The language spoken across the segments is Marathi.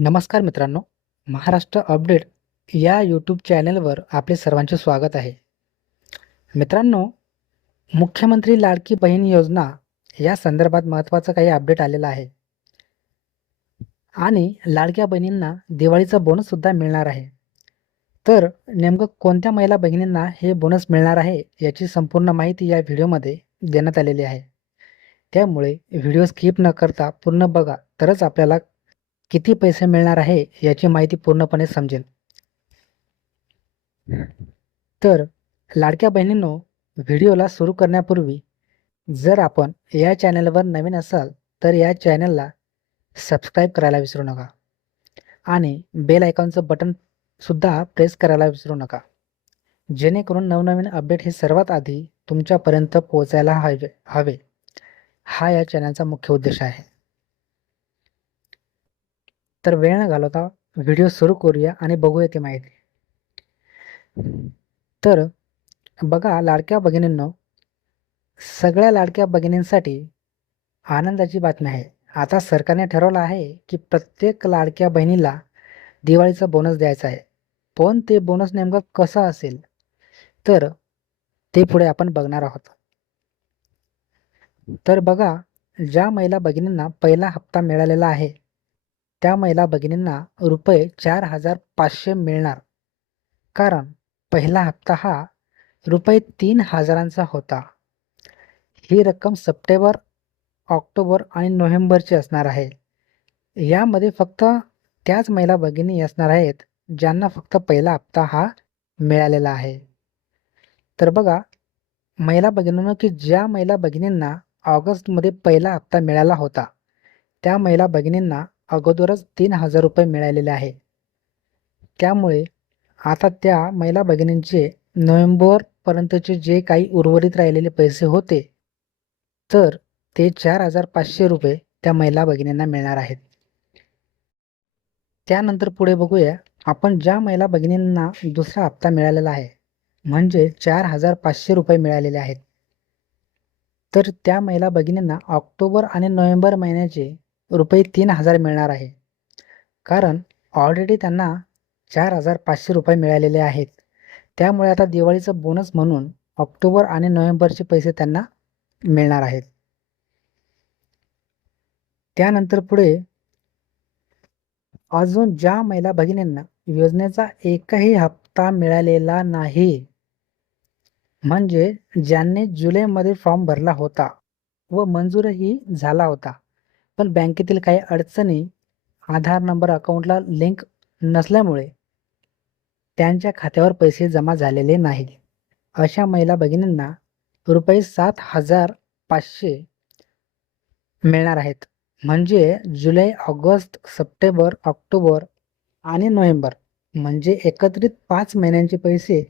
नमस्कार मित्रांनो महाराष्ट्र अपडेट या यूट्यूब चॅनलवर आपले सर्वांचे स्वागत आहे. मित्रांनो मुख्यमंत्री लाडकी बहीण योजना या संदर्भात महत्त्वाचं काही अपडेट आलेलं आहे. आणि लाडक्या बहिणींना दिवाळीचा बोनससुद्धा मिळणार आहे. तर नेमकं कोणत्या महिला बहिणींना हे बोनस मिळणार आहे याची संपूर्ण माहिती या व्हिडिओमध्ये देण्यात आलेली आहे. त्यामुळे व्हिडिओ स्किप न करता पूर्ण बघा तरच आपल्याला किती पैसे मिळणार आहे याची माहिती पूर्णपणे समजेल. तर लाडक्या बहिणींनो व्हिडिओला सुरू करण्यापूर्वी जर आपण या चॅनलवर नवीन असाल तर या चॅनलला सबस्क्राईब करायला विसरू नका आणि बेल आयकॉनचं बटनसुद्धा प्रेस करायला विसरू नका. जेणेकरून नवनवीन अपडेट हे सर्वात आधी तुमच्यापर्यंत पोहोचायला हवे हवे. हा या चॅनलचा मुख्य उद्देश आहे. तर वेळ न घालवता व्हिडिओ सुरू करूया आणि बघूया ती माहिती. तर बघा लाडक्या भगिनींनो सगळ्या लाडक्या भगिनींसाठी आनंदाची बातमी आहे. आता सरकारने ठरवलं आहे की प्रत्येक लाडक्या बहिणीला दिवाळीचा बोनस द्यायचा आहे. पण ते बोनस नेमकं कसं असेल? तर ते पुढे आपण बघणार आहोत. तर बघा ज्या महिला भगिनींना पहिला हप्ता मिळालेला आहे त्या महिला भगिनींना रुपये चार हजार पाचशे मिळणार. कारण पहिला हप्ता हा रुपये तीन हजारांचा होता. ही रक्कम सप्टेंबर ऑक्टोबर आणि नोव्हेंबरची असणार आहे. यामध्ये फक्त त्याच महिला भगिनी असणार आहेत ज्यांना फक्त पहिला हप्ता हा मिळालेला आहे. तर बघा महिला भगिनीनं की ज्या महिला भगिनींना ऑगस्टमध्ये पहिला हप्ता मिळाला होता त्या महिला भगिनींना अगोदरच तीन हजार रुपये मिळालेले आहे. त्यामुळे आता त्या महिला भगिनींचे नोव्हेंबरपर्यंतचे जे काही उर्वरित राहिलेले पैसे होते तर ते चार हजार पाचशे रुपये त्या महिला भगिनींना मिळणार आहेत. त्यानंतर पुढे बघूया आपण ज्या महिला भगिनींना दुसरा हप्ता मिळालेला आहे म्हणजे चार हजार पाचशे रुपये मिळालेले आहेत. तर त्या महिला भगिनींना ऑक्टोबर आणि नोव्हेंबर महिन्याचे रुपये तीन हजार मिळणार आहे. कारण ऑलरेडी त्यांना चार हजार पाचशे रुपये मिळालेले आहेत. त्यामुळे आता दिवाळीचं बोनस म्हणून ऑक्टोबर आणि नोव्हेंबरचे पैसे त्यांना मिळणार आहेत. त्यानंतर पुढे अजून ज्या महिला भगिनींना योजनेचा एकही हप्ता मिळालेला नाही म्हणजे ज्यांनी जुलैमध्ये फॉर्म भरला होता व मंजूरही झाला होता. पण बँकेतील काही अडचणी आधार नंबर अकाउंटला लिंक नसल्यामुळे त्यांच्या खात्यावर पैसे जमा झालेले नाही अशा महिला भगिनींना रुपये सात हजार पाचशे मिळणार आहेत. म्हणजे जुलै ऑगस्ट सप्टेंबर ऑक्टोबर आणि नोव्हेंबर म्हणजे एकत्रित पाच महिन्यांचे पैसे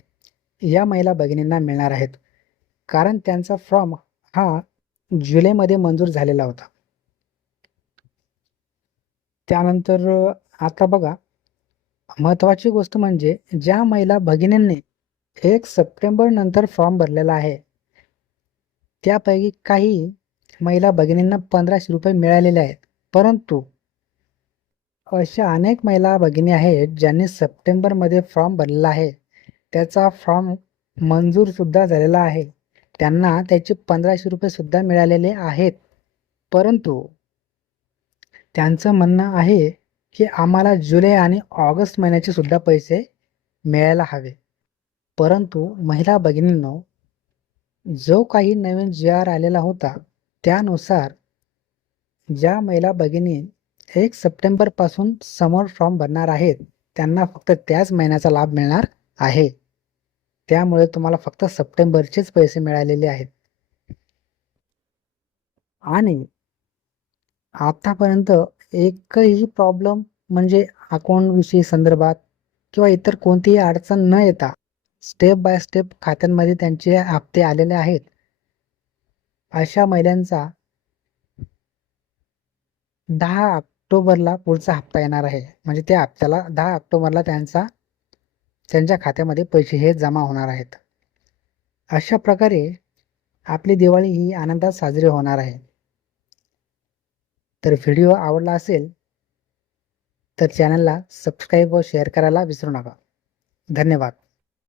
या महिला भगिनींना मिळणार आहेत. कारण त्यांचा फॉर्म हा जुलैमध्ये मंजूर झालेला होता. त्यानंतर आता बघा महत्त्वाची गोष्ट म्हणजे ज्या महिला भगिनींनी एक सप्टेंबर नंतर फॉर्म भरलेला आहे त्यापैकी काही महिला भगिनींना पंधराशे रुपये मिळालेले आहेत. परंतु अशा अनेक महिला भगिनी आहेत ज्यांनी सप्टेंबरमध्ये फॉर्म भरलेला आहे. त्याचा फॉर्म मंजूरसुद्धा झालेला आहे. त्यांना त्याचे पंधराशे रुपयेसुद्धा मिळालेले आहेत. परंतु त्यांचं म्हणणं आहे की आम्हाला जुलै आणि ऑगस्ट महिन्याचे सुद्धा पैसे मिळायला हवे. परंतु महिला भगिनींनो जो काही नवीन जी आर आलेला होता त्यानुसार ज्या महिला भगिनी एक सप्टेंबरपासून समोर फॉर्म भरणार आहेत त्यांना फक्त त्याच महिन्याचा लाभ मिळणार आहे. त्यामुळे तुम्हाला फक्त सप्टेंबरचेच पैसे मिळालेले आहेत. आणि आतापर्यंत एकही प्रॉब्लेम म्हणजे अकाउंटविषयी संदर्भात किंवा इतर कोणतीही अडचण न येता स्टेप बाय स्टेप खात्यांमध्ये त्यांचे हप्ते आलेले आहेत. अशा महिलांचा दहा ऑक्टोबरला पुढचा हप्ता येणार आहे. म्हणजे त्या हप्त्याला दहा ऑक्टोबरला त्यांचा त्यांच्या खात्यामध्ये पैसे हे जमा होणार आहेत. अशा प्रकारे आपली दिवाळी ही आनंदात साजरी होणार आहे. तर व्हिडिओ आवडला असेल तर चॅनलला सबस्क्राईब व शेअर करायला विसरू नका. धन्यवाद.